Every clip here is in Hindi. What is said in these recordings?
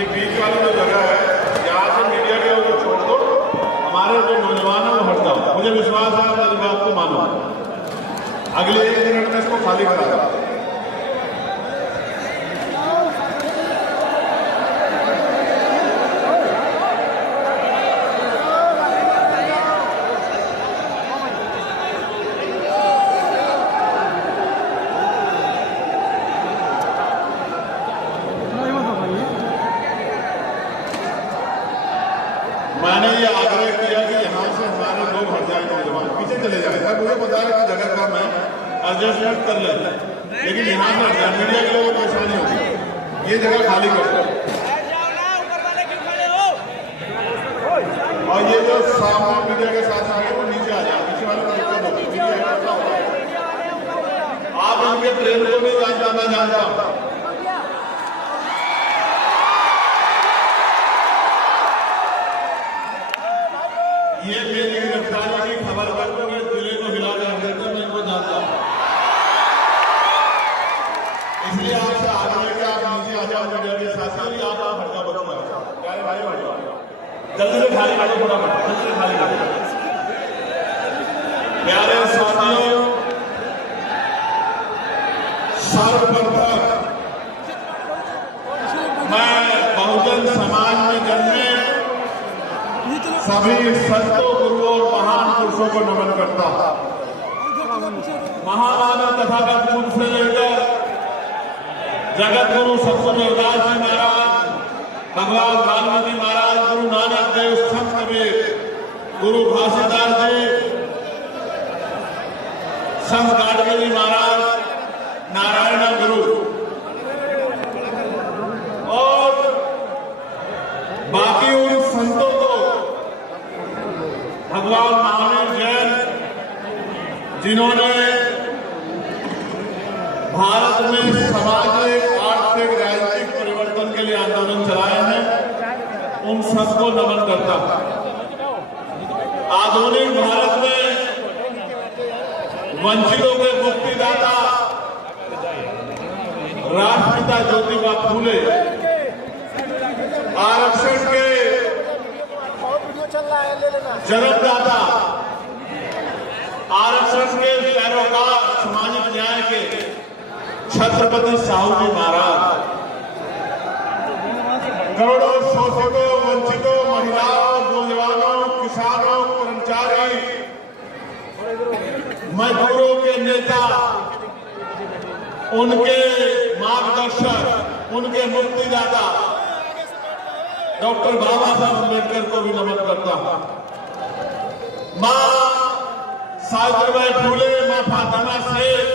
ये बीच वाली जो जगह है, यहाँ से मीडिया के लोग छोड़ दो, हमारे जो नौजवान है वो हट जाओ। मुझे विश्वास है मेरी बात को मानो, अगले 1 मिनट में इसको खाली करा दो। मैंने ये आग्रह किया कि यहाँ से हमारे लोग हट जाए, नौजवान पीछे चले जाए। मुझे पता है कि जगह कम है, एडजस्टमेंट कर लेते हैं, लेकिन यहाँ से हट जाए, मीडिया के लोगों को परेशानी होगी। ये जगह खाली कर दो। और ये जो सामने मीडिया के साथ आगे वो नीचे आ जाए, पीछे वाले को दिक्कत होगी। आप इनके ट्रेन को नहीं जाना जानता। ये मेरी गिरफ्तारी की खबर पर तो मैं जिले को हिला कर देते, मैं इनको जानता हूं। इसलिए आपसे आग्रह है कि आप नीचे आ जाओ, मीडिया के साथ ही आप हटका बचो। प्यारे भाई हट जाओ, जल्दी से खाली करो, थोड़ा जल्दी से खाली करो। प्यारे साथियों, सर्वप्रथम मैं बहुजन समाज में जन्मे सभी संतों, गुरुओं और महान पुरुषों को नमन करता हूं। महामानव तथागत गुरु से लेकर जगत गुरु सतगुरु रविदास जी महाराज, भगवान वाल्मीकि महाराज, गुरु नानक देव, संत कबीर, गुरु घासीदास जी, संत गाडगे जी महाराज, नारायण गुरु और बाकी उन संतों को भगवान महावीर जैन, जिन्होंने भारत में सामाजिक, आर्थिक, राजनीतिक परिवर्तन के लिए आंदोलन चलाए हैं, उन सबको नमन करता हूं। आधुनिक भारत में वंचितों के मुक्तिदाता राष्ट्रपिता ज्योतिबा फूले, आरक्षण के जन्मदाता, आरक्षण के पैरोकार, सामाजिक न्याय के छत्रपति साहू जी महाराज, करोड़ों शोषितों, वंचितों, महिलाओं, नौजवानों, किसानों, कर्मचारी, मजदूरों के नेता, उनके मार्गदर्शक, उनके मुक्तिदाता डॉक्टर बाबा साहब अम्बेडकर को भी नमन करता हूं। मां सावित्रीबाई फूले, मां फातिमा शेख,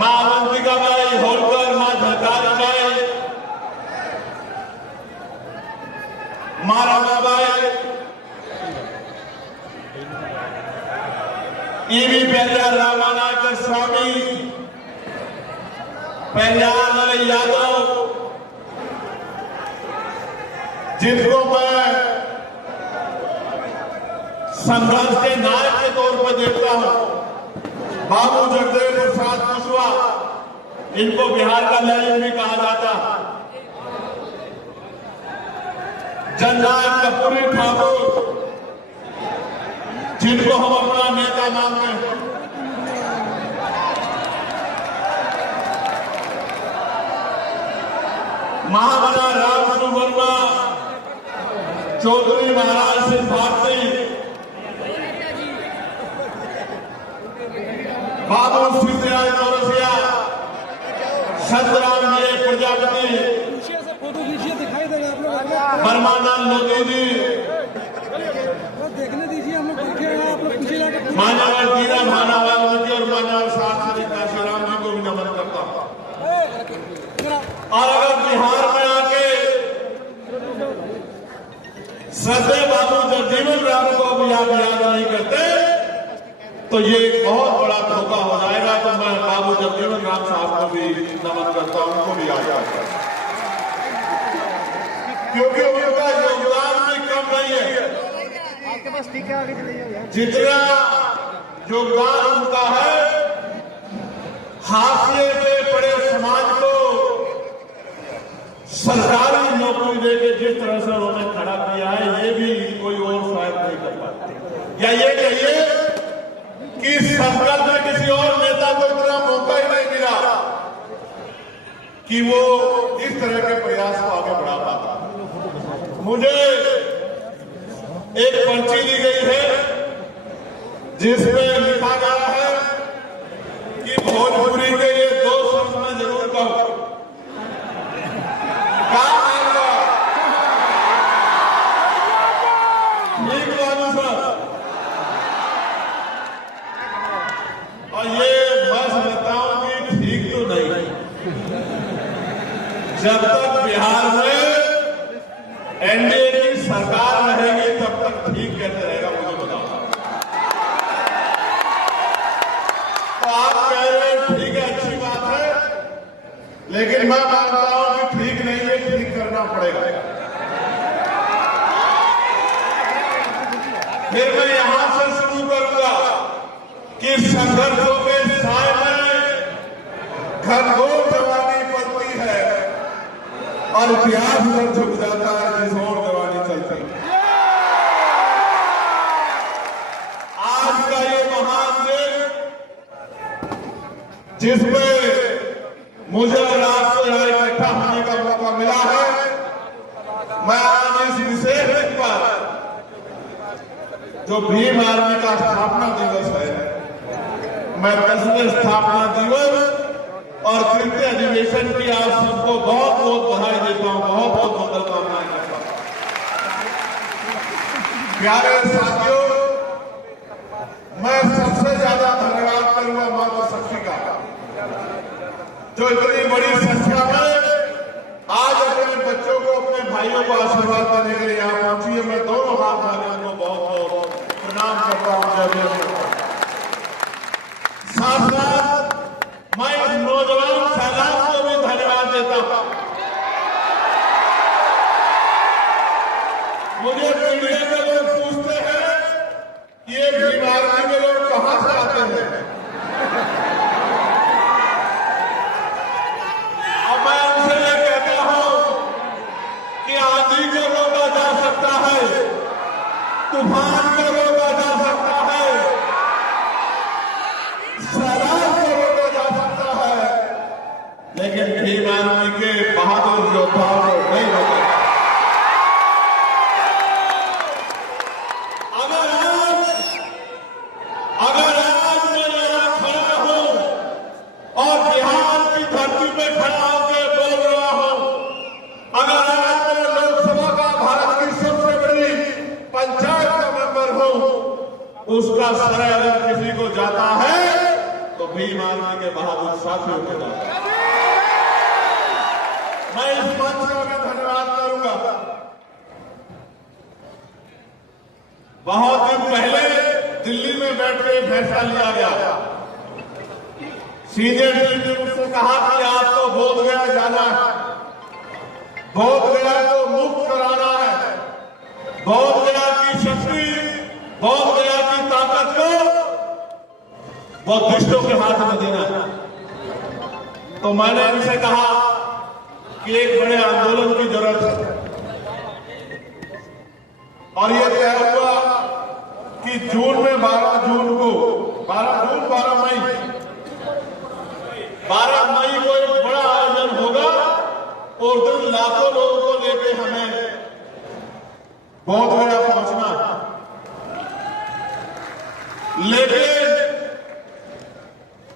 मां अवंतिकाबाई होलकर, मां झलकारीबाई, मां रमाबाई, ईवी पेरियार रामानायकर स्वामी, पेरियार यादव, जिनको मैं संघर्ष के नायक के तौर पर देखता हूं, बाबू जगदेव प्रसाद कुशवाहा, इनको बिहार का लेनिन भी कहा जाता है, जननायक कर्पूरी ठाकुर, जिनको हम अपना नेता मानते हैं, महामना राम वर्मा, चौधरी महाराज सिंह भारती, बाबू सिंहदयाल चौरसिया, सतराम जी प्रजापति, परमानंद मोदी जी, देखने दीजिए, हम लोग बैठे हैं, आप लोग पीछे जाकर मान्यवर वीरा भानावाल जी और मान्यवर शास्त्री काशीराम जी को भी नमन करता हूं। और अगर बिहार में आके श्रद्धेय बाबू जगजीवन राम को भी आप याद नहीं करते तो ये एक बहुत बड़ा धोखा हो जाएगा। तो मैं बाबू जगजीवन राम साहब को भी नमन करता हूं, उनको भी याद करता हूं, क्योंकि उनका योगदान भी कम नहीं है। आपके पास ठीक है, आगे चले जाइए। जितना योगदान उनका है, हाशिए पे पड़े समाज को सरकारी नौकरी देके जिस तरह से उन्होंने खड़ा किया है, ये भी कोई और शायद नहीं कर पाते। या ये कहिए कि संकल्प में किसी और नेता को इतना मौका ही नहीं मिला कि वो इस तरह के प्रयास को आगे बढ़ा पाता। मुझे एक पर्ची दी गई है जिसमें लिखा गया है कि भोजपुरी के ये 2 शब्द में जरूर कहूं। और ये मैं समझता हूं कि ठीक तो नहीं। जब तक बिहार में एनडीए की सरकार रहेगी तब तक ठीक कैसे रहेगा मुझे बताओ। तो आप कह रहे हैं ठीक है, अच्छी बात है, लेकिन मैं मानता हूं कि ठीक नहीं है, ठीक करना पड़ेगा। फिर मैं यहां से शुरू करूंगा कि संघर्षों के साय में घनघोर जवानी पड़ती है और इतिहास पर झुक जाता है जिस और जवानी चलती है। आज का ये महान दिन जिसमें मुझे राष्ट्र यहाँ इकट्ठा होने का मौका मिला है, मैं आज इस विशेष दिन पर जो भीम आर्मी का स्थापना दिवस है, मैं 10वें स्थापना दिवस और तृतीय अधिवेशन की आप सबको बहुत बहुत बधाई देता हूं, बहुत बहुत मंगल कामनाएं करता हूं। प्यारे साथियों, मैं सबसे ज्यादा धन्यवाद करूंगा माता शक्ति का, जो इतनी बड़ी संख्या में आज अपने बच्चों को, अपने भाइयों को आशीर्वाद देने के लिए यहाँ पहुंची है। मैं दोनों हाथ वाले उनको बहुत बहुत प्रणाम करता हूं। साथ साथ मैं इस नौजवान सैलाब को भी धन्यवाद देता हूं। मुझे मीडिया के लोग पूछते हैं कि ये भीम आर्मी के लोग कहां से आते हैं। अब मैं उनसे ये कहता हूं कि आंधी को रोका जा सकता है, तूफान को रोका जा सकता है, सैलाब को रोका जा सकता है, लेकिन भीम आर्मी के बहादुर योद्धाओं को नहीं रोका। अगर आज मैं यहां खड़ा हूं और बिहार की धरती पे खड़ा होकर बोल रहा हूं, अगर आज मैं लोकसभा का भारत की सबसे बड़ी पंचायत का मेंबर हूं, उसका श्रेय अगर किसी को जाता है तो भीम आर्मी के बहादुर साथियों के जाता है। मैं इस मंच का भी धन्यवाद करूंगा। बहुत दिन पहले दिल्ली में बैठ के फैसला लिया गया। सीनियर ने मुझसे कहा कि आपको बोधगया जाना है, बोधगया को मुक्त कराना है, बोधगया की शक्ति, बोधगया की ताकत को बौद्धिस्टों के हाथ में देना है। तो मैंने इनसे कहा कि एक बड़े आंदोलन की जरूरत है, और यह तय हुआ कि जून में 12 मई को एक बड़ा आयोजन होगा और उस दिन लाखों लोगों को लेके हमें बोधगया पहुंचना है। लेकिन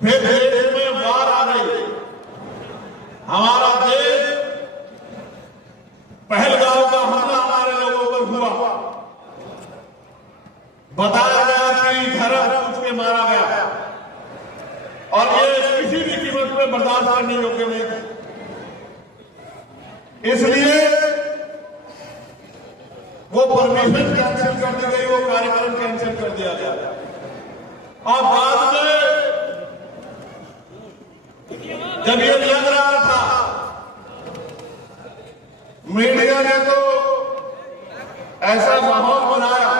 फिर देश में वार आ गई। हमारा देश, पहलगाम का हमला हमारे लोगों पर हुआ। बताया गया कि धर्म पूछ के मारा गया, और ये किसी भी कीमत पर बर्दाश्त करने योग्य नहीं है। इसलिए वो परमिशन कैंसिल कर दी गई, वो कार्यक्रम कैंसिल कर दिया गया। और बाद में जब ये लग रहा था, मीडिया ने तो ऐसा माहौल बनाया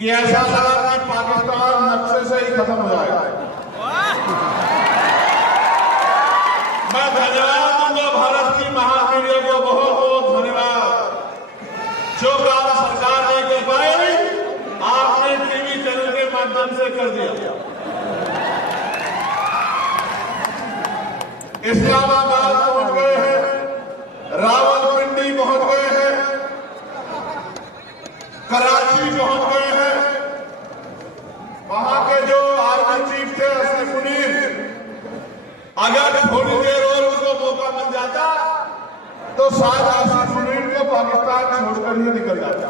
कि ऐसा लगा कि पाकिस्तान नक्शे से ही खत्म हो जाएगा। मैं कर दिया। इस्लामाबाद पहुंच गए हैं, रावलपिंडी पहुंच गए हैं, कराची पहुंच गए हैं। वहां के जो आर्मी चीफ थे असलम मुनीर, अगर थोड़ी देर और उनको मौका मिल जाता तो शायद असलम मुनीर को पाकिस्तान छोड़कर ही निकल जाता।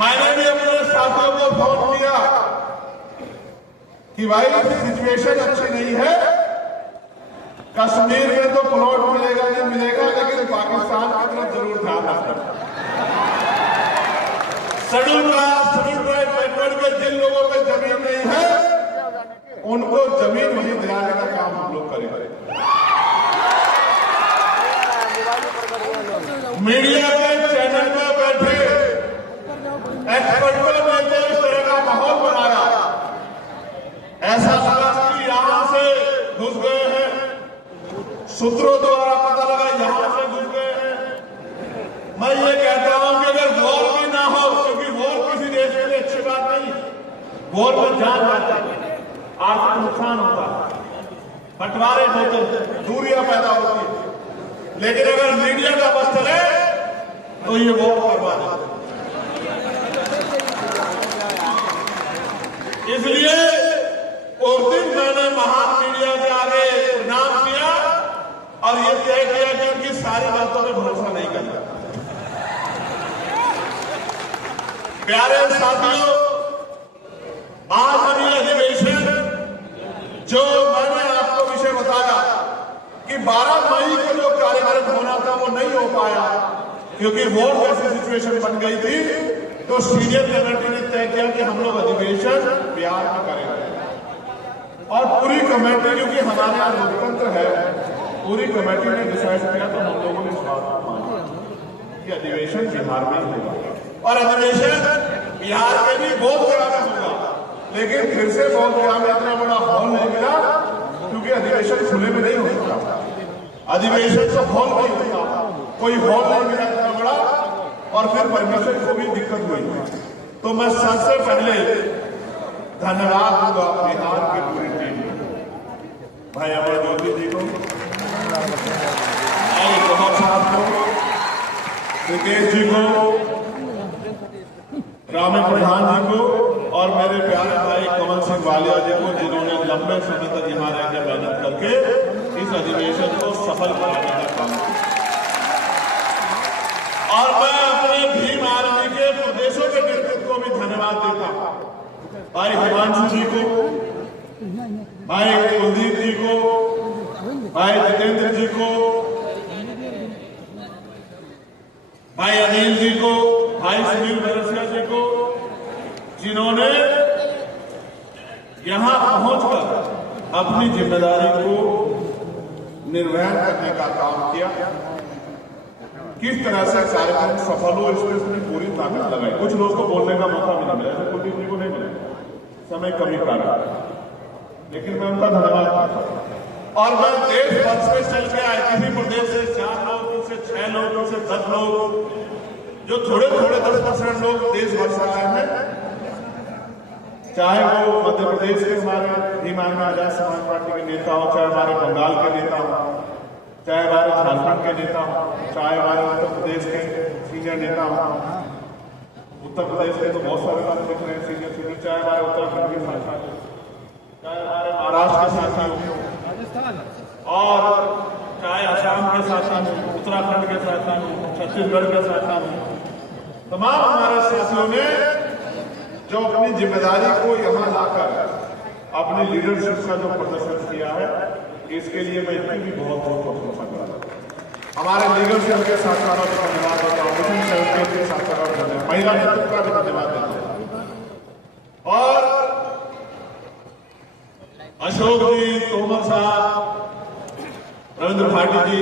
मैंने भी अपने साथियों को फोन किया कि भाई सिचुएशन अच्छी नहीं है, कश्मीर में तो प्लॉट मिलेगा नहीं मिलेगा, लेकिन पाकिस्तान की तरफ जरूर ध्यान रखना। शेड्यूल ट्राइब बैकवर्ड के जिन लोगों पे जमीन नहीं है उनको जमीन वहीं दिलाने का काम हम लोग करेंगे। मीडिया के चैनल में बैठे एक्सपर्टों ने तो इस तरह का माहौल बनाया, ऐसा लगा कि यहां से घुस गए हैं, सूत्रों द्वारा पता लगा यहां से घुस गए हैं। मैं ये कहता हूं कि अगर वॉर भी ना हो, क्योंकि वॉर किसी देश के लिए अच्छी बात नहीं, वॉर में जान जाता है, आर्थिक नुकसान होता है, बंटवारे होते, दूरियां पैदा होती है, लेकिन अगर मीडिया का बस चले तो ये वॉर करवा देते। इसलिए उस दिन मैंने महान मीडिया के आगे प्रणाम किया और ये तय किया कि उनकी सारी बातों में भरोसा नहीं करना। प्यारे साथियों, आज हम ये अधिवेशन जो मैंने आपको विषय बताया कि 12 मई को जो कार्यक्रम होना था वो नहीं हो पाया क्योंकि वॉर जैसी सिचुएशन बन गई थी, तो सीनियर कमेटी ने तय किया कि हम लोग अधिवेशन बिहार में करेंगे। और पूरी कमेटी, क्योंकि हमारे यहाँ लोकतंत्र है, पूरी कमेटी ने डिसाइड किया तो हम लोगों ने कि अधिवेशन बिहार में होगा। और अधिवेशन बिहार के भी बहुत बड़ा में होगा, लेकिन फिर से बहुत बड़ा में इतना बड़ा हॉल नहीं मिला क्योंकि अधिवेशन खुले में नहीं हो सकता। अधिवेशन तो हॉल नहीं होता, कोई हॉल नहीं मिला इतना बड़ा, और फिर परमिशन को भी दिक्कत हुई। तो मैं सबसे पहले धन्यवाद दूंगा बिहार की पूरी टीम भाई अमर ज्योति जी को, बहुत साहब को, रिकेश जी को, रामे प्रधान जी को और मेरे प्यारे भाई कमल सिंह वालिया जी को, जिन्होंने लंबे समय तक यहाँ रहकर मेहनत करके इस अधिवेशन को सफल कराने का काम किया। और मैं अपने भीम आर्मी के प्रदेशों के नेतृत्व को भी धन्यवाद देता हूं, भाई हिमांशु जी को, भाई कुलदीप जी को, भाई जितेंद्र जी को, भाई अनिल जी को, भाई सुनील बरसिया जी को, जिन्होंने यहां पहुंचकर अपनी जिम्मेदारी को निर्वहन करने का काम किया। किस तरह से कार्यक्रम सफल हो इसमें पूरी ताकत लगाई। कुछ लोगों को बोलने का मौका भी नहीं मिला, कुलदीप जी को नहीं मिला, समय कमी कारण, लेकिन मैं उनका धन्यवाद करता हूं। और मैं देश भर से चल के आए, किसी प्रदेश से 4 लोग, किसी 6 लोग, किसी 10 लोग, जो थोड़े 10% लोग देश भर से आए हैं, चाहे वो मध्य प्रदेश के हमारे भीम आर्मी आजाद समाज पार्टी के नेता हो, चाहे हमारे बंगाल के नेता हो, चाहे हमारे झारखंड के नेता हो, चाहे हमारे उत्तर प्रदेश के सीनियर नेता हो, उत्तर प्रदेश के तो बहुत सारे लोग दिख रहे हैं सीनियर, चाहे हमारे उत्तराखंड के साथी, चाहे हमारे महाराष्ट्र के साथी हो, और चाहे असम के साथी हो, उत्तराखंड के साथी हो, छत्तीसगढ़ के साथी हो, तमाम हमारे साथियों ने जो अपनी जिम्मेदारी को यहाँ लाकर अपनी लीडरशिप का जो प्रदर्शन किया है, इसके लिए मैं इतनी भी बहुत प्रशंसा करता हूँ। हमारे लीडरशिप के साथियों को धन्यवाद देता हूँ, मिशन सेवक के साथियों को धन्यवाद, महिला नेतृत्व का भी धन्यवाद देता हूँ, और अशोक जी, तोमर साहब, रविंद्र भाटी जी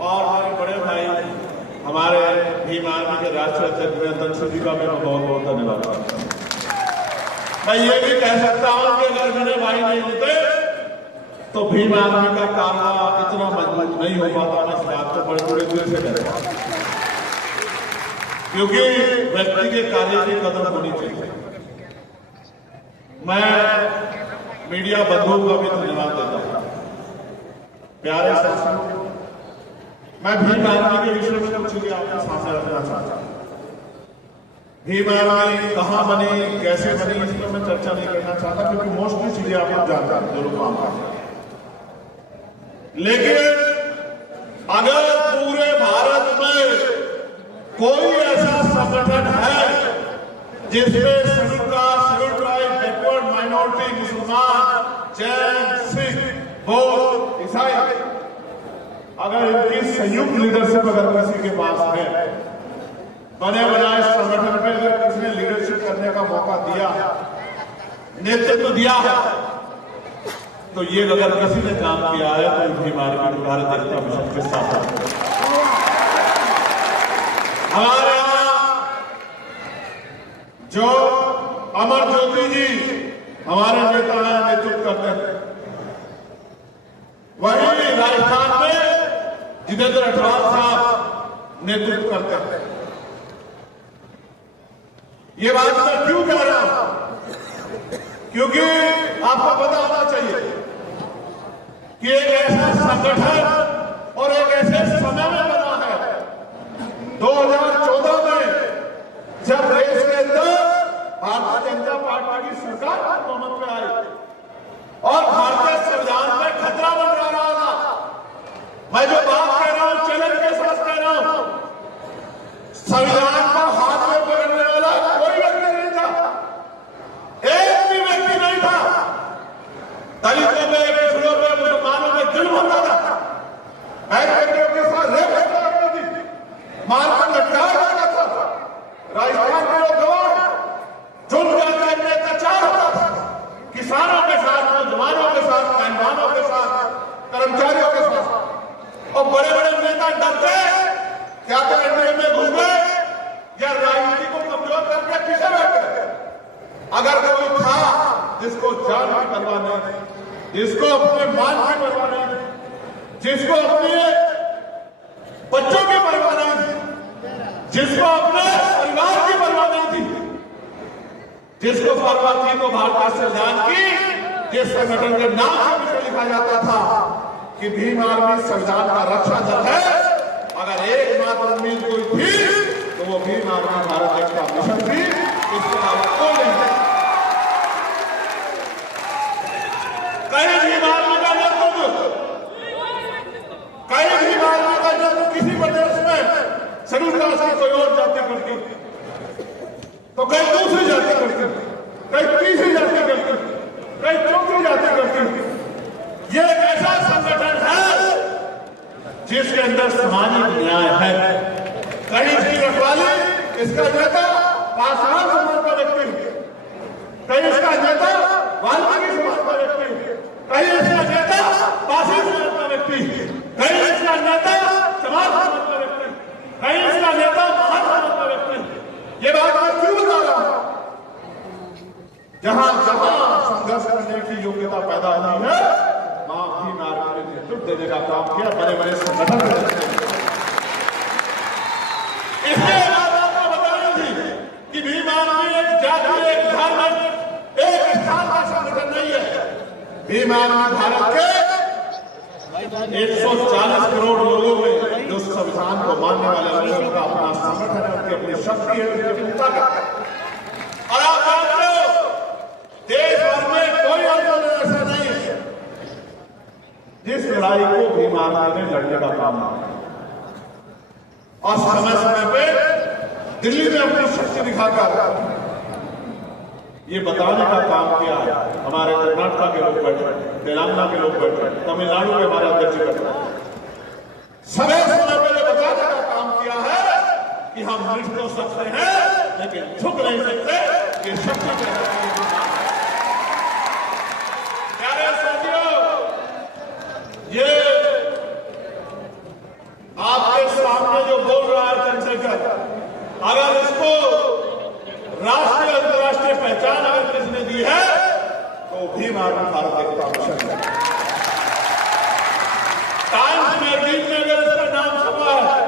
और हमारे बड़े भाई हमारे भीम आर्मी के राष्ट्रीय अध्यक्ष धनसु जी का मैं बहुत बहुत धन्यवाद करता हूँ। मैं ये भी कह सकता हूँ कि अगर मेरे भाई नहीं होते तो भीम आर्मी का कारवा इतना मजबूत नहीं हो पाता। मैं इस बात को बड़े बड़े दिल से कहता हूँ। क्योंकि व्यक्ति के कार्य की कदर होनी चाहिए। मैं मीडिया बंधुओं का भी धन्यवाद देता हूं। प्यारे साथियों, मैं भीम आर्मी के विषय में कुछ चीजें आपके सामने रखना चाहता हूं। भीम आर्मी कहां बनी, कैसे बनी, इस पर मैं चर्चा नहीं करना चाहता, क्योंकि मोस्टली चीजें आप लोग जानते हैं, जो लोग काम करते हैं। लेकिन अगर पूरे भारत में कोई ऐसा संगठन है जिसमें schedule caste, schedule tribe, backward minority, मुसलमान, जैन, सिख, बौद्ध, ईसाई, अगर इनकी संयुक्त लीडरशिप अगर किसी के पास है, बने बनाए संगठन में अगर किसी ने लीडरशिप करने का मौका दिया, नेतृत्व दिया है, तो ये अगर किसी ने काम किया है तो भीम आर्मी भारत एकता मिशन के साथ है। हमारे यहां जो अमर ज्योति जी हमारे नेता हैं, नेतृत्व करते हैं, वही राजस्थान में जितेंद्र अठवाल साहब नेतृत्व करते हैं। ये बात मैं क्यों कह रहा हूं? क्योंकि आपको पता होना चाहिए कि एक ऐसा संगठन और एक ऐसे समय में बना है 2014 में, जब देश के अंदर भारतीय जनता पार्टी की सरकार हुकूमत में आई और भारतीय संविधान में खतरा मंडरा रहा था। मैं जो बात कह रहा हूं चैलेंज के साथ कह रहा हूं, संविधान को हाथ में पकड़ने वाला कोई व्यक्ति नहीं था, एक भी व्यक्ति नहीं था। दलितों में, पिछड़ों में, मुसलमानों में जुल्म होता था, बैठकों के साथ रेप होता थी, मारकर लटकाया जाता था, राजस्थान के लोग गवाह, जुल्म करके अत्याचार होता था, किसानों के साथ, नौजवानों के साथ, पहलवानों के साथ, कर्मचारियों के साथ। और बड़े बड़े नेता डरते क्या तो एनडीए में घुस गए या राजनीति को कमजोर करके पीछे बैठ गए। अगर कोई था जिसको जान की परवाह नहीं, जिसको अपने मान की परवाह नहीं, जिसको अपने बच्चों की परवाह नहीं, जिसको अपने परिवार की परवाह नहीं थी, जिसको परवाह थी तो भारतीय संविधान की, जिस संगठन के नाम से पीछे लिखा जाता था कि भीम आर्मी संविधान का रक्षा दल है, अगर एकमात्र उम्मीद कोई थी तो वो भीम आर्मी भारत एकता मिशन थी। इसके अलावा कोई नहीं है। कहीं भीम आर्मी का नेतृत्व, कहीं भीम आर्मी का नेतृत्व किसी प्रदेश में शेड्यूल कास्ट की कोई और जाति करती, तो कहीं दूसरी जाति करती, कहीं तीसरी जाति करती, कहीं चौथी जाति करती। ये एक ऐसा संगठन है जिसके अंदर सामाजिक न्याय है। कहीं इसकी रखवाली, इसका नेता पासवान समाज का व्यक्ति, कहीं इसका नेता वाल्मीकि समाज का व्यक्ति, कहीं इसका नेता पासी समाज का व्यक्ति, कहीं इसका नेता समाज समाज का व्यक्ति, कहीं इसका नेता महान समाज का व्यक्ति। ये बात मैं क्यों बता रहा हूं? जहां जहां संघर्ष करने की योग्यता पैदा हुई है, वहां भीम आर्मी ने नेतृत्व देने का काम किया, बड़े बड़े संगठन। इसके अलावा आपको बताना थी कि भीम आर्मी एक जाति, एक धर्म, एक स्थान का संगठन नहीं है। भीम आर्मी भारत के 140 करोड़ लोगों में जो संविधान को मानने वाले लोगों का अपना संगठन है, उनकी अपनी शक्ति है, उनकी ताकत है। और आप जानते हो देश भर में कोई आंदोलन ऐसा नहीं है जिस लड़ाई को भीम आर्मी ने लड़ने का काम किया और समय समय पे दिल्ली में अपनी शक्ति दिखाकर ये बताने का काम किया। हमारे कर्नाटक के लोग बैठे, तेलंगाना के लोग बैठे, तमिलनाडु के हमारे अध्यक्ष बैठे, समय समय पर ये बताने का काम किया है कि हम मिट तो सकते हैं लेकिन झुक नहीं सकते। ये शक्ति प्यारे साथियों, ये आपके सामने जो बोल रहा है चंद्रशेखर, अगर इसको राष्ट्रीय अंतर्राष्ट्रीय पहचान अगर किसने दी है तो भीम आर्मी भारत एकता मिशन है। टाइम्स मैगजीन में अगर इसका नाम छपा है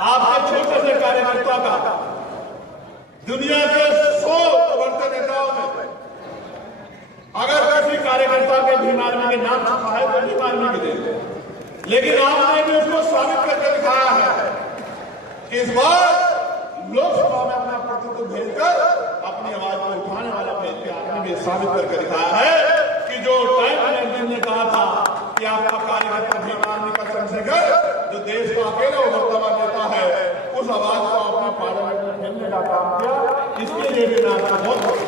आपके छोटे से कार्यकर्ता का दुनिया के 100 बढ़ते नेताओं में अगर किसी कार्यकर्ता के भीम आर्मी के नाम छपा है तो भीम आर्मी के दे, लेकिन आपने भी उसको साबित करके दिखाया है कि इस बार लोकसभा में अपना प्रतिनिधित्व भेजकर अपनी आवाज को उठाने वाला भेज के आपने भी साबित करके दिखाया है कि जो टाइम मैगजीन ने कहा था कि आपका कार्यकर्ता भीम आर्मी का चंद्रशेखर जो देश का अकेला उभरता हुआ नेता है, उस आवाज को आपने पार्लियामेंट में भेजने का काम किया। इसके लिए भी मैं आपका बहुत बहुत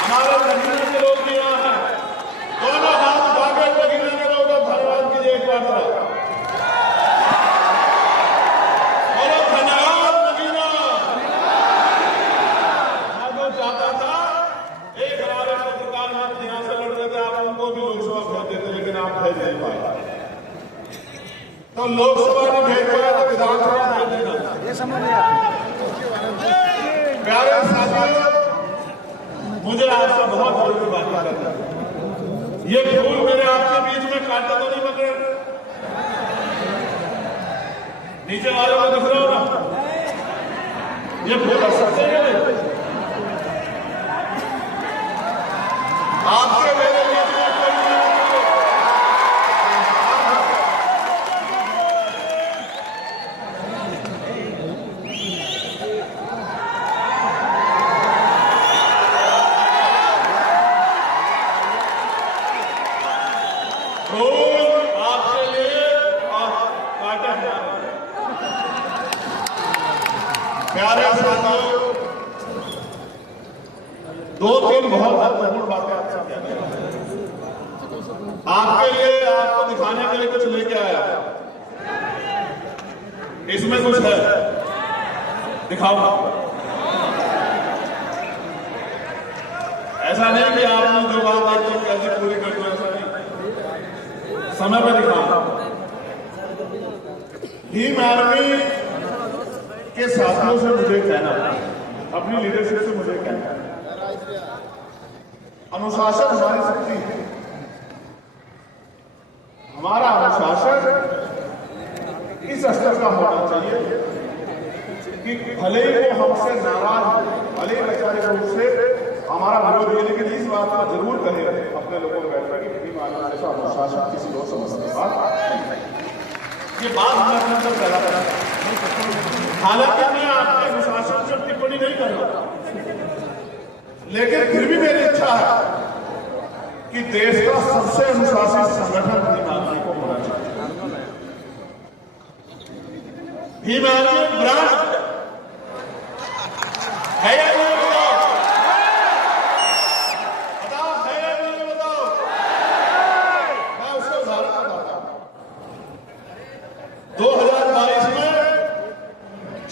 हमारे नगीना के लोग भी यहाँ हैं, दोनों हाथ उठाकर नगीना के लोग धन्यवाद कीजिए एक बार तरह। बोलो धन्यवाद नगीना। मैं तो चाहता था एक हमारे पत्रकार मित्र यहाँ से लड़ रहे थे, आप उनको भी लोकसभा भेज देते, लेकिन आप भेज नहीं पाए। तो लोकसभा में भेज पाया तो विधानसभा भेज देना। ये समझ गया। प्यारे साथियों, मुझे आपसे बहुत जरूरी बात करना है। ये फूल मेरे आपके बीच में कांटे तो नहीं पकड़े? नीचे वालों को दिख रहा हो ना? ये फूल रख सकते हैं आपके मेरे बीच में कोई आपके लिए और काटे हमारे। प्यारे साथियों, 2-3 बहुत महत्वपूर्ण बातें आपसे कहनी है। आपके लिए, आपको दिखाने के लिए कुछ लेके आया। इसमें कुछ है, दिखाऊंगा। ऐसा नहीं कि आपने जो बात आई तो कैसे पूरी कर दो, ऐसा नहीं। समय पर दिखाऊंगा। भीम आर्मी के साथियों से मुझे कहना, अपनी लीडरशिप से मुझे कहना, अनुशासन हमारी शक्ति है। हमारा अनुशासन इस स्तर का होना चाहिए कि भले ही वो हमसे नाराज हो, भले ही वैचारिक रूप से हमारा विरोध है, लेकिन इस बात को जरूर कहे अपने लोगों को बैठकर कि भीम आर्मी का अनुशासन किसी और समझ के साथ ये बात मैं अपने अंदर पैदा करना। हालांकि मैं आपके अनुशासन से टिप्पणी नहीं कर रहा, लेकिन फिर भी मेरी इच्छा है कि देश का सबसे अनुशासित संगठन भीम आर्मी को होना चाहिए। भीम आर्मी ब्रांड है या नहीं? बताओ है या नहीं? बताओ। मैं उसका उदाहरण बताता हूं। 2022 में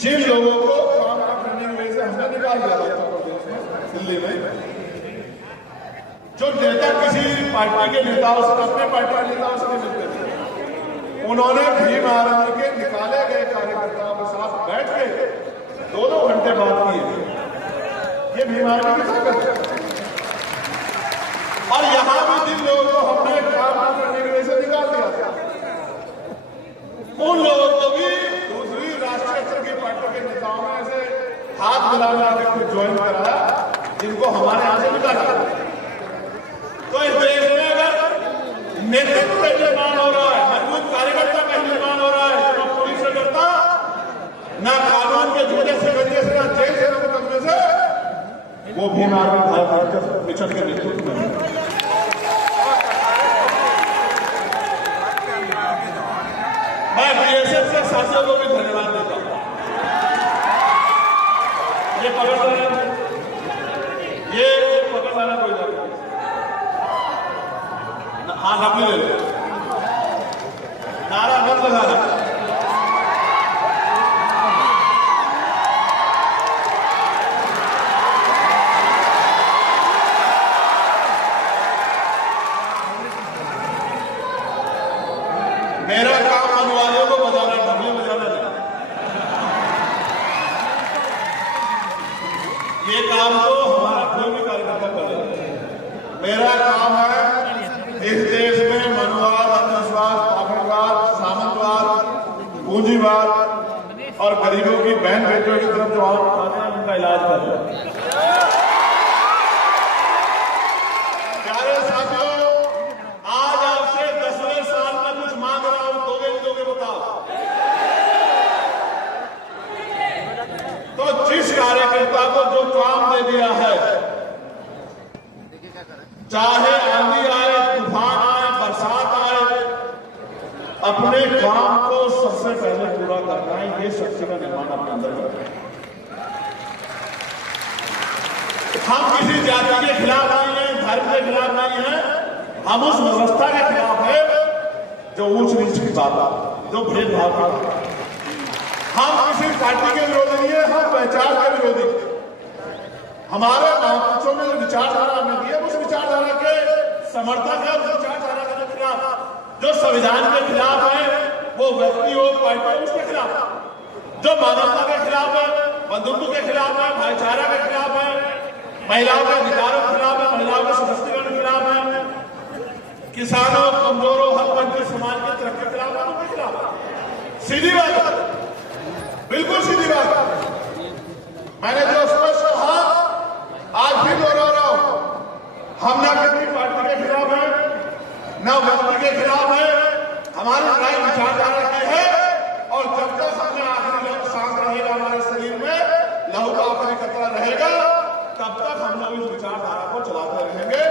जिन लोगों को काम ना करने की वजह से हमने निकाल दिया था उत्तर प्रदेश में, दिल्ली में, जो नेता किसी पार्टी के नेताओं से, अपने पार्टी के नेताओं से नहीं मिलते थे, उन्होंने भीम आर्मी के निकाले गए कार्यकर्ताओं के साथ बैठ के 2-2 घंटे बात की। ये भीम आर्मी की ताकत है। और यहां भी जिन लोगों को हमने काम ना करने की वजह से निकाल दिया था, उन लोगों को भी दूसरी राष्ट्रीय स्तर की पार्टी के नेताओं में से हाथ मिलाना के ज्वाइन कराया, जिनको हमारे यहां से निकाला। तो इस देश में अगर नेतृत्व का निर्माण हो रहा है, मजबूत कार्यकर्ता का निर्माण हो रहा है, तो पुलिस से डरता, ना कानून के झूठे से गंजे से, ना जेल से मुकदमे से, वो भीम आर्मी भारत मिशन के नेतृत्व में। मैं बीएसएफ के साथियों को भी धन्यवाद देता हूं। ये पकड़ लेना, ये पकड़ लेना कोई बात नहीं। हाँ, नकली ले लो, नारा मत लगाना। मेरा काम मनवालियों को बजाना, ढबले बजाना नहीं। ये काम तो हमारा कोई भी कार्यकर्ता करेगा। मेरा काम है इस देश में मनवाद, अंधविश्वास, पाखंडवाद, सामंतवाद बहन बेटियों की तरफ जो आप उठाते हैं उनका इलाज कर रहे हैं। प्यारे साथियों, आज आपसे 10वें साल में कुछ मांग रहा हूं, दोगे नहीं दोगे बताओ? तो जिस कार्यकर्ता को जो काम दे दिया है, चाहे आंधी आए, तूफान आए, बरसात आए, अपने काम को सबसे पहले पूरा करना है। ये शक्ति का निर्माण अपने अंदर करना है। हम किसी जाति के खिलाफ नहीं है, धर्म के खिलाफ नहीं है, हम उस व्यवस्था के खिलाफ है जो ऊंच नीच की बात है, जो भेदभाव की बात है। हम किसी पार्टी के विरोधी नहीं है, हम पहचान के विरोधी। हमारे महापुरुषों ने जो विचारधारा हमें दी है, उस विचारधारा के समर्थक है, उस विचारधारा के खिलाफ। जो संविधान के खिलाफ है, वो व्यक्ति हो, पार्टी हो, उसके खिलाफ। जो मानवता के खिलाफ है, बंधुत्व के खिलाफ है, भाईचारा के खिलाफ है, महिलाओं के अधिकारों के खिलाफ है, महिलाओं के सशक्तिकरण के खिलाफ है, किसानों, कमजोरों, हकवंचित समाज के तरक्की के खिलाफ है, उनके खिलाफ। सीधी बात, बिल्कुल सीधी बात। मैंने जो स्पष्ट कहा, आज भी दोहरा रहा हूं, हम ना किसी पार्टी के खिलाफ है, न व्यक्ति के खिलाफ है। हमारी लड़ाई विचारधारा की है, और जब तक हमें आखिरी लहू सांस रहेगा, हमारे शरीर में लहू का आखिरी कतरा रहेगा, तब तक हम लोग इस विचारधारा को चलाते रहेंगे।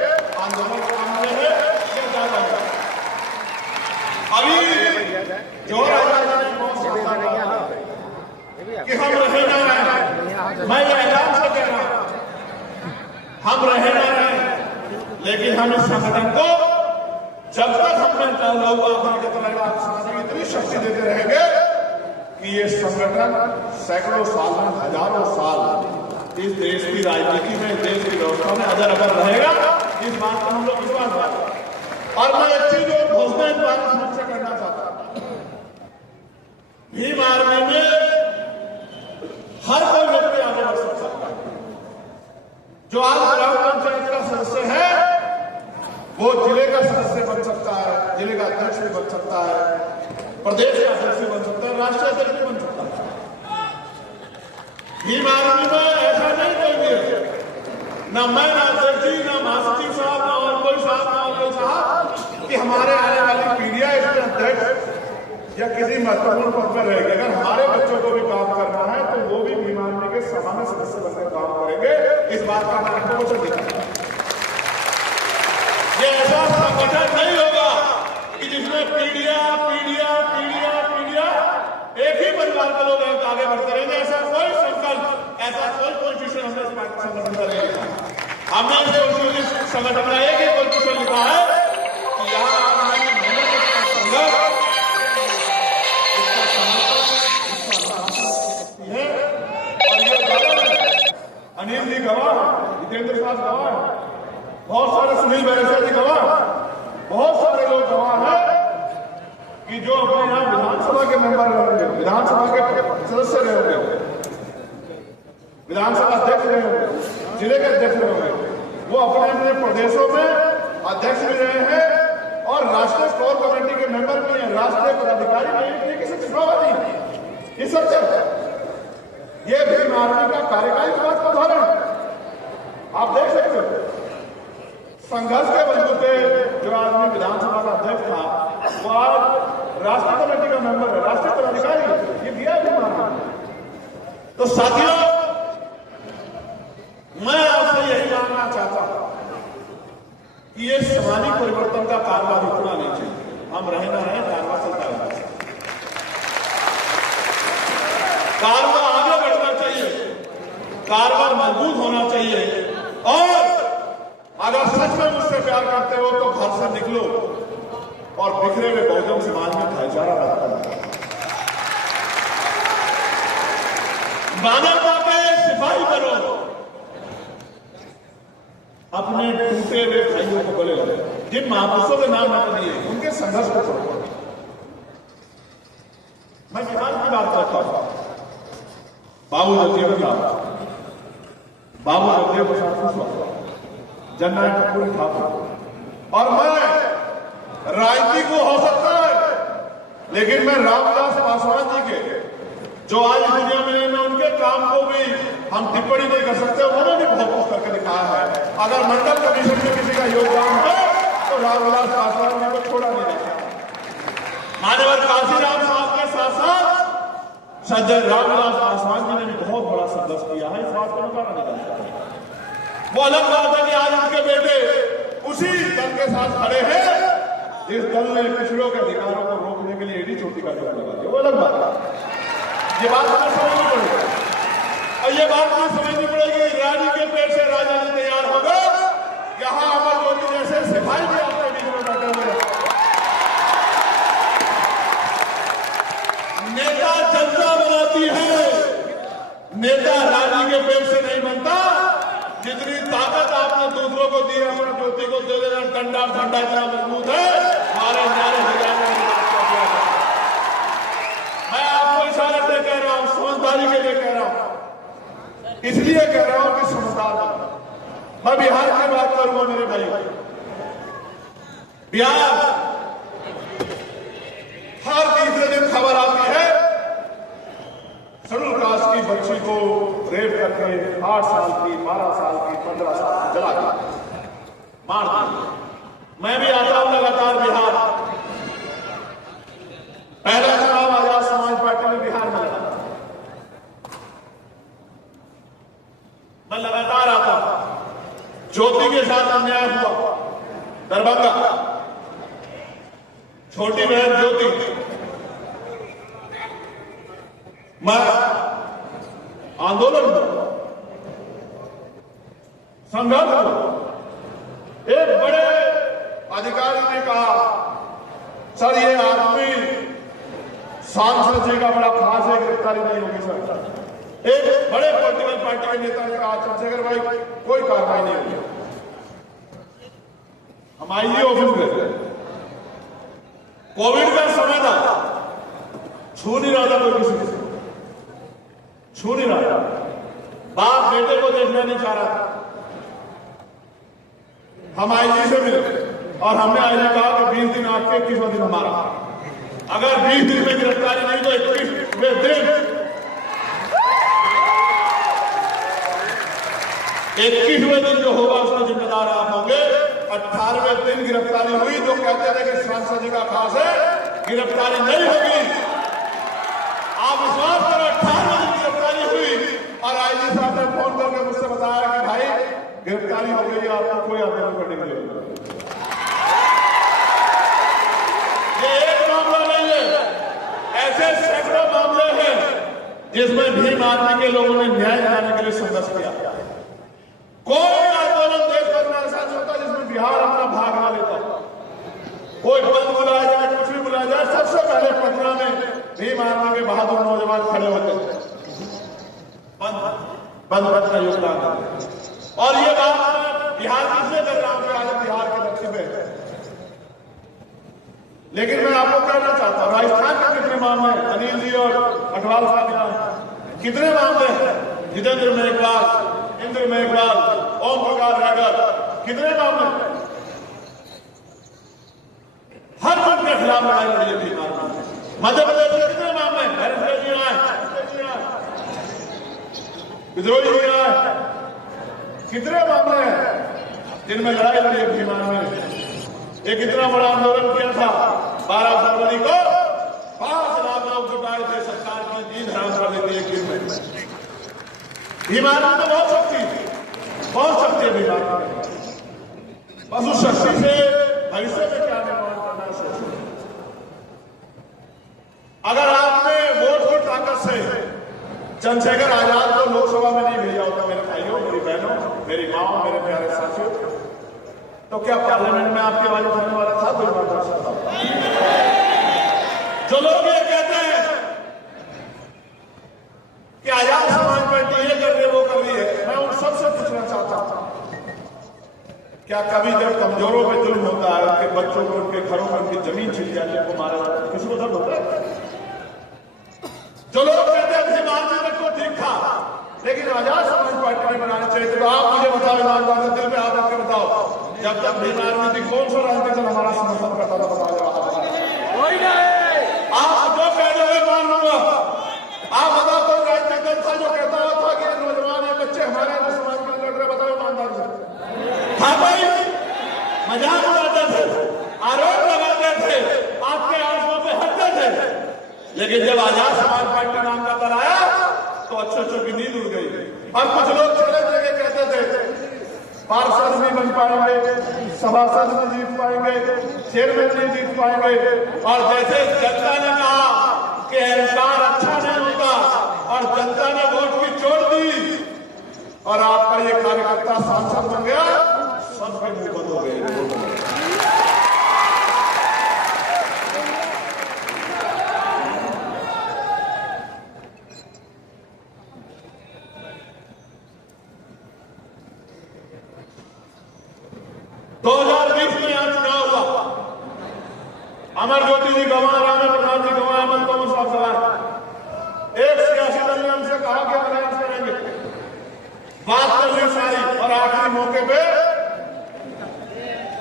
आंदोलन का काम यह है, ये ज्यादा है। अभी जो राजा कि हम रहे ना रहे, मैं ऐलान से कह रहा हूं, हम रहे ना रहे, लेकिन हम इस संगठन को जब तक हमने इतनी शक्ति देते रहेंगे कि ये संगठन सैकड़ों साल में, हजारों साल इस देश की राजनीति में, देश की व्यवस्था में अगर रहेगा। इस बात का हम लोग विश्वास रखते हैं। और मैं एक चीज और घोषणा इस बात समझ करना चाहता हूं, भीम आर्मी में हर कोई व्यक्ति आगे बढ़ सकता है। जो आज ग्राम पंचायत का सदस्य है, वो जिले का सदस्य बन सकता है, जिले का अध्यक्ष भी बन सकता है, प्रदेश का अध्यक्ष भी बन सकता है, राष्ट्रीय अध्यक्ष भी बन सकता है। भीम आर्मी में ऐसा नहीं करेंगे, न मैं, ना अध्यक्ष जी, ना महासचिव साहब, ना और कोई साहब, ना और कोई साहब, कि हमारे आने वाली पीढ़ियां इसमें अध्यक्ष या किसी महत्वपूर्ण पद पर रहेगी। अगर हमारे बच्चों को भी काम करना है, तो वो भी भीम आर्मी के सामान्य सदस्य बनकर काम करेंगे। इस बात का मैं आपको वचन देता हूं। ये ऐसा संगठन नहीं होगा कि जिसमें पीढ़ियां एक ही परिवार के लोग आगे बढ़ते रहेंगे। ऐसा कोई संकल्प, ऐसा कोई कॉन्स्टिट्यूशन हमने इस संगठन का नहीं लिखा। हमने इस संगठन का एक ही कॉन्स्टिट्यूशन लिखा है कि यहाँ हमारी मेहनत, इसका संघर्ष है। और ये गवाह अनिल जी गवाह, जितेंद्र साहब गवाह, बहुत सारे सुनील बैरेसा जी गवाह, बहुत सारे लोग गवाह हैं कि जो अपने यहाँ विधानसभा के मेंबर रहे होंगे, विधानसभा के सदस्य रहे होंगे, विधानसभा अध्यक्ष रहे होंगे, जिले के अध्यक्ष रहे होंगे, वो अपने अपने प्रदेशों में अध्यक्ष भी रहे हैं और राष्ट्रीय कोर कमेटी के मेंबर भी हैं, राष्ट्रीय पदाधिकारी भी हैं। ये किसी चुनाव नहीं है, ये सच है। ये भीम आर्मी का कार्यकाल का उदाहरण आप देख सकते हो। संघर्ष के बलबूते जो आदमी विधानसभा का अध्यक्ष था, वो आज राष्ट्रीय कमेटी का मेंबर है, राष्ट्रीय पदाधिकारी। ये दिया भीम आर्मी। तो साथियों, मैं आपसे यही जानना चाहता हूं कि ये सामाजिक परिवर्तन का कारवा रुकना नहीं चाहिए। हम रहे ना रहे, कारवा चलता रहना चाहिए, कारवा आगे बढ़ना चाहिए, कारवा मजबूत होना चाहिए। और अगर सच में मुझसे प्यार करते हो तो घर से निकलो और बिखरे हुए बहुजन समाज में भाईचारा पैदा करो। मानवता के सिपाही बनो, अपने टूटे हुए भाइयों को गले लगो। जिन महापुरुषों के नाम मैंने दिए, उनके संघर्ष को छोड़ो। मैं बिहार की बात करता हूं, बाबू जगदेव साहब, बाबू जगदेव प्रसाद कुशवाहा, जननायक कर्पूरी ठाकुर। और मैं राजनीति को हो सकता है, लेकिन मैं रामविलास पासवान जी के जो आज दुनिया में नहीं, मैं उनके काम को भी हम टिप्पणी नहीं कर सकते, उन्होंने भी बहुत कुछ करके दिखाया है। अगर मंडल कमीशन में किसी का योगदान है तो रामविलास पासवान ने को छोड़ा नहीं रखा। मान्यवर काशीराम साहब के साथ साथ सज्जन रामविलास पासवान जी ने भी बहुत बड़ा संघर्ष किया है, इस बात को नकारा नहीं जा सकता। वो अलग बात है कि आज उनके बेटे उसी दल के साथ खड़े हैं जिस दल ने पिछड़ों के अधिकारों को रोकने के लिए एडी चोटी का जोर लगा दिया। वो अलग बात है, ये बात हमें समझनी पड़ेगी। और ये बात हमें समझनी पड़ेगी, रानी के पेट से राजा नहीं तैयार होगा। यहां अमर ज्योति जैसे सिपाही भी आपके बीच में बैठे हुए। नेता जनता बनाती है, नेता रानी के पेट से नहीं बनता। जितनी ताकत आपने दूसरों को दी है, अमर ज्योति को दे देना। डंडा ठंडा इतना मजबूत है, हमारे न्यारे हजारों से कह रहा हूं, समझदारी के लिए कह रहा हूं, इसलिए कह रहा हूं कि समझदार बनो। मैं बिहार की बात करूंगा मेरे भाई। बिहार हर तीसरे दिन खबर आती है शेड्यूल कास्ट की बच्ची को रेप करके 8 साल की, 12 साल की, 15 साल की जला दी, मार दी। मैं भी आता हूं लगातार बिहार। पहला चुनाव आजाद समाज पार्टी ने बिहार में लड़ा, मैं लगातार आता हूं। ज्योति के साथ अन्याय हुआ दरभंगा, छोटी बहन ज्योति, मैं आंदोलन संघर्ष हुआ। एक बड़े अधिकारी ने कहा, सर ये आदमी सांसद जी का बड़ा खास है, गिरफ्तारी नहीं होगी सर। एक बड़े पॉलिटिकल पार्टी के नेता ने कहा, चंद्रशेखर भाई कोई कार्रवाई नहीं होगी। हम आईजी ऑफिस गए, कोविड का समय था, छू नहीं रहा था कोई किसी से, छू नहीं रहा था। बाप बेटे को देखना नहीं चाह रहा। हम आईजी से मिले और हमने आईजी कहा कि 20 दिन आपके, 21वां दिन हमारा। अगर 20 दिन में गिरफ्तारी नहीं तो 21वें दिन 21वें दिन जो होगा उसका जिम्मेदार आप होंगे। 18वें दिन गिरफ्तारी हुई, जो कहते थे कि सांसद जी का खास है, गिरफ्तारी नहीं होगी। आप विश्वास करो, 18वें दिन गिरफ्तारी हुई और आईजी साहब ने फोन करके मुझसे बताया कि भाई गिरफ्तारी हो गई, आपको कोई आंदोलन करने के लिए। ये एक मामला नहीं है, ऐसे सैकड़ों मामले हैं जिसमें भीम आर्मी के लोगों ने न्याय दिलाने के लिए संघर्ष किया। कोई आंदोलन देश भर में ऐसा नहीं होता जिसमें बिहार अपना भाग ना लेता। कोई बंद बुलाया जाए, कुछ भी बुलाया जाए, सबसे पहले पटना में भीम आर्मी के बहादुर नौजवान खड़े होते थे, बंद का योगदान देते। और ये बात बिहार किसने कर रहा हूं, आज बिहार के लक्ष्य में। लेकिन मैं आपको कहना चाहता हूं, राजस्थान के कितने मामले हैं, अनिल जी और अठवाल साहब कितने मामले हैं, जितेंद्र मेघवाल, इंद्र मेघवाल, ओम प्रकाश रागर, कितने मामले हैं। हर मन के खिलाफ लड़ाई लड़ी है भीम आर्मी। मध्य प्रदेश में कितने मामले हैं, विद्रोही हुए हैं, कितने मामले हैं जिनमें लड़ाई लड़ी है भीम आर्मी ने। एक इतना बड़ा आंदोलन किया था 12 फरवरी को, 5 लाख लोग जुटाए थे, सरकार की नींद हराम कर देती है एक दिन में। भीम आर्मी तो बहुत शक्ति है भीम आर्मी। बस उस शक्ति से भविष्य में क्या निर्माण करना है सोचो। अगर आपने वोट की ताकत से चंद्रशेखर आजाद को लोकसभा में नहीं भेजा होता, मेरे भाइयों, मेरी बहनों, मेरी माओ, मेरे प्यारे साथियों, तो क्या पार्लियामेंट में आपकी आवाज उठाने वाला था कोई बात कर सकता? जो लोग ये कहते हैं कि आजाद समाज पार्टी ये कर रही है, वो कर रही है, मैं उन सबसे पूछना चाहता हूं, क्या कभी जब कमजोरों पे जुल्म होता है, उनके बच्चों को, उनके घरों में उनकी जमीन छिन जाती है, उनको मारा जाता है, किसी को दर्द होता है? जो लोग कहते हैं भीम आर्मी तक को ठीक था, लेकिन आजाद समाज पार्टी में बनानी चाहिए, तो आप मुझे बताओ, ईमानदार दिल में आप रख के बताओ, जब तक भीम आर्मी थी कौन सा राजनीतिक दल हमारा समर्थन करता था? बताओ। आप जो कह रहे हो मान लूंगा, आप दल था जो कहता हुआ था कि नौजवान या बच्चे हमारे समाज के लिए लड़ रहे, बताओ ईमानदारी से था भाई? मजाक उड़ाते थे, आरोप लगाते थे, आपके आंसुओं पे हंसते थे। लेकिन जब आजाद समाज पार्टी नाम का दल आया तो अच्छों की नींद उड़ गई। और कुछ लोग चले चले कहते थे पार्षद नहीं बन पाएंगे, सभासद नहीं जीत पाएंगे, चेयरमैन नहीं जीत पाएंगे। और जैसे जनता ने कहा कि अहंकार अच्छा नहीं होता और जनता ने वोट की चोट दी और आपका ये कार्यकर्ता सांसद बन गया, सब पे मुंह बंद हो गए। 2020 में यहाँ चुनाव हुआ, अमर ज्योति जी गंवा, राम प्रधान जी गंवा, अमन तो सब सवाल। एक सियासी दल ने हमसे कहा कि अलायंस करेंगे, बात कर ली सारी और आखिरी मौके पे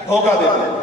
धोखा दे दिया।